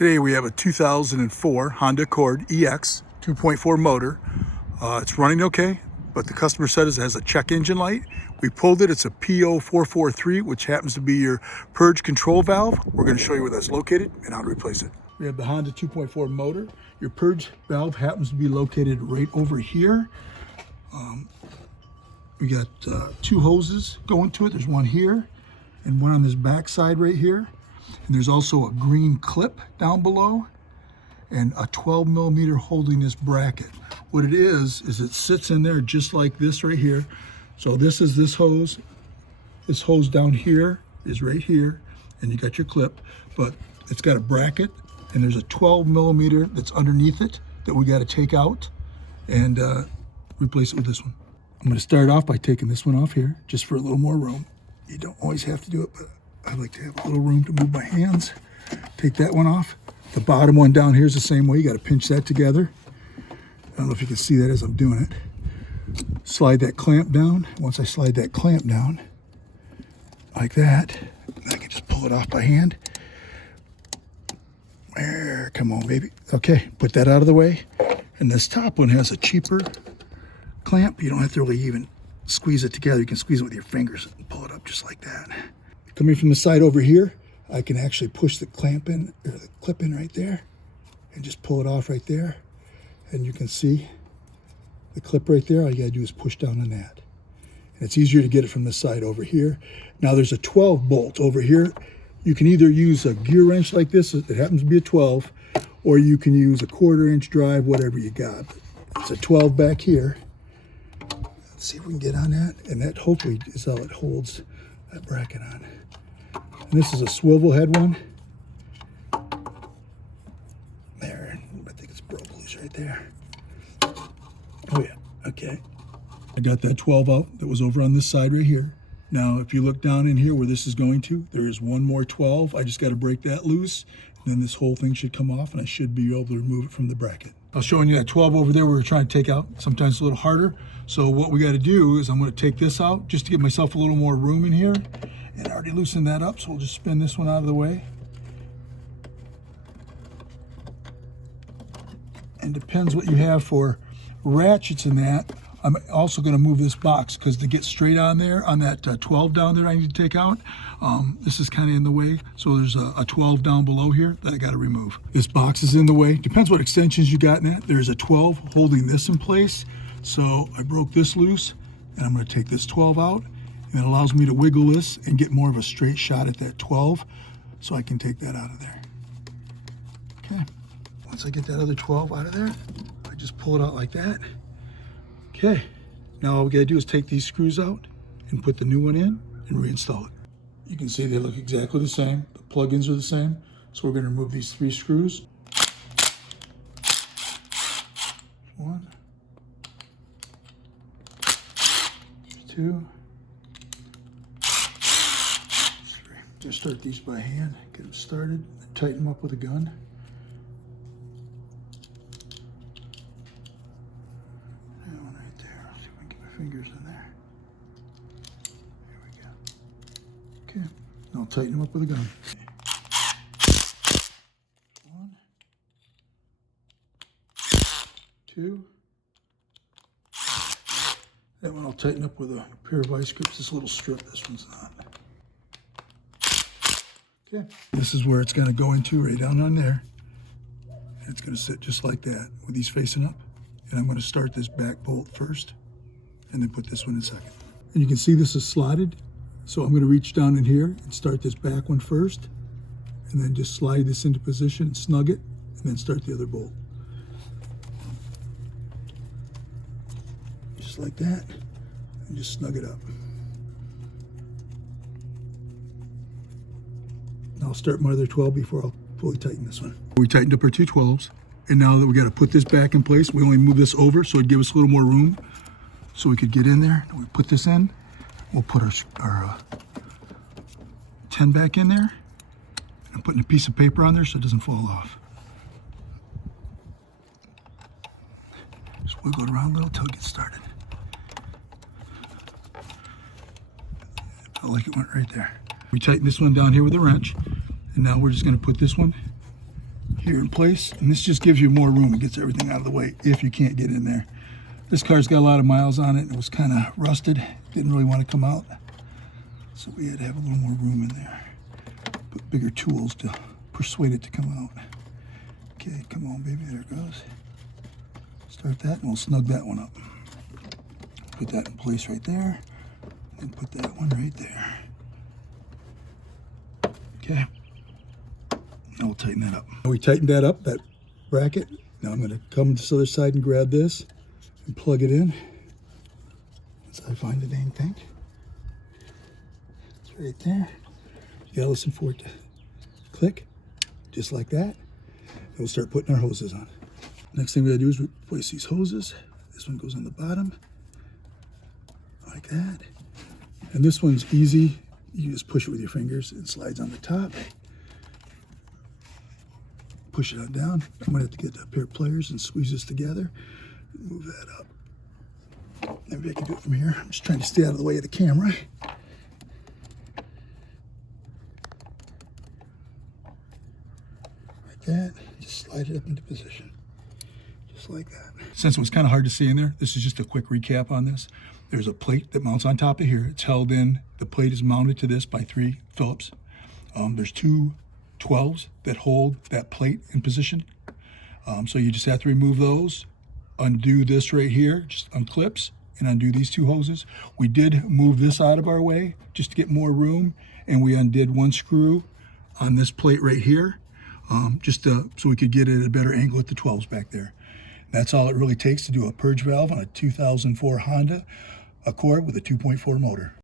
Today we have a 2004 Honda Accord EX 2.4 motor. It's running okay, but the customer said it has a check engine light. We pulled it. It's a P0443, which happens to be your purge control valve. We're going to show you where that's located and how to replace it. We have the Honda 2.4 motor. Your purge valve happens to be located right over here. We got two hoses going to it. There's one here and one on this back side right here. And there's also a green clip down below and a 12 millimeter holding this bracket. What it is it sits in there just like this right here. So this is this hose. This hose down here is right here, and you got your clip, but it's got a bracket and there's a 12 millimeter that's underneath it that we got to take out and replace it with this one. I'm going to start off by taking this one off here just for a little more room. You don't always have to do it, but I like to have a little room to move my hands. Take that one off. The bottom one down here is the same way. You got to pinch that together. I don't know if you can see that as I'm doing it. Slide that clamp down. Once I slide that clamp down, like that, I can just pull it off by hand. There, come on, baby. Okay, put that out of the way. And this top one has a cheaper clamp. You don't have to really even squeeze it together. You can squeeze it with your fingers and pull it up just like that. Coming from the side over here, I can actually push the clamp in, or the clip in right there, and just pull it off right there. And you can see the clip right there. All you gotta do is push down on that. And it's easier to get it from the side over here. Now there's a 12 bolt over here. You can either use a gear wrench like this, it happens to be a 12, or you can use a 1/4 inch drive, whatever you got. It's a 12 back here. Let's see if we can get on that. And that hopefully is how it holds that bracket on. And this is a swivel head one. There, I think it's broke loose right there. Oh yeah, okay. I got that 12 out that was over on this side right here. Now, if you look down in here where this is going to, there is one more 12. I just got to break that loose. And then this whole thing should come off and I should be able to remove it from the bracket. I was showing you that 12 over there we were trying to take out. Sometimes it's a little harder. So what we got to do is I'm going to take this out just to give myself a little more room in here. And I already loosened that up, so we'll just spin this one out of the way. And depends what you have for ratchets in that. I'm also going to move this box because to get straight on there, on that 12 down there I need to take out, this is kind of in the way. So there's a 12 down below here that I got to remove. This box is in the way. Depends what extensions you got in that. There's a 12 holding this in place. So I broke this loose and I'm going to take this 12 out. And it allows me to wiggle this and get more of a straight shot at that 12. So I can take that out of there. Okay. Once I get that other 12 out of there, I just pull it out like that. Okay, now all we gotta do is take these screws out and put the new one in and reinstall it. You can see they look exactly the same. The plugins are the same. So we're gonna remove these 3 screws. 1, 2, 3. Just start these by hand, get them started, and tighten them up with a gun. Fingers in there. There we go. Okay, now tighten them up with a gun. 1, 2. That one I'll tighten up with a pair of vice grips. This little strip, this one's not. Okay, this is where it's going to go into, right down on there. And it's going to sit just like that with these facing up. And I'm going to start this back bolt first, and then put this one in second. And you can see this is slotted. So I'm gonna reach down in here and start this back one first, and then just slide this into position and snug it, and then start the other bolt. Just like that, and just snug it up. Now I'll start my other 12 before I'll fully tighten this one. We tightened up our 2 12s, and now that we gotta put this back in place, we only move this over so it'd give us a little more room. So we could get in there, we put this in, we'll put our 10 back in there, and putting a piece of paper on there so it doesn't fall off. Just wiggle it around a little till it gets started. Felt like it went right there. We tighten this one down here with a wrench, and now we're just gonna put this one here in place, and this just gives you more room and gets everything out of the way if you can't get in there. This car's got a lot of miles on it. It was kind of rusted, didn't really want to come out, so we had to have a little more room in there. Put bigger tools to persuade it to come out. Okay, come on, baby, there it goes. Start that, and we'll snug that one up. Put that in place right there, and put that one right there. Okay, now we'll tighten that up. We tightened that up, that bracket. Now I'm going to come to this other side and grab this and plug it in. Once I find the dang thing. It's right there. You gotta listen for it to click, just like that. And we'll start putting our hoses on. Next thing we gotta do is replace these hoses. This one goes on the bottom, like that. And this one's easy. You just push it with your fingers. It slides on the top. Push it on down. I'm gonna have to get a pair of pliers and squeeze this together. Move that up. Maybe I can do it from here. I'm just trying to stay out of the way of the camera. Like that. Just slide it up into position. Just like that. Since it was kind of hard to see in there, this is just a quick recap on this. There's a plate that mounts on top of here. It's held in. The plate is mounted to this by 3 Phillips. There's 2 12s that hold that plate in position. So you just have to remove those, undo this right here, just unclips, and undo these 2 hoses. We did move this out of our way just to get more room, and we undid 1 screw on this plate right here, so we could get it at a better angle at the 12s back there. That's all it really takes to do a purge valve on a 2004 Honda Accord with a 2.4 motor.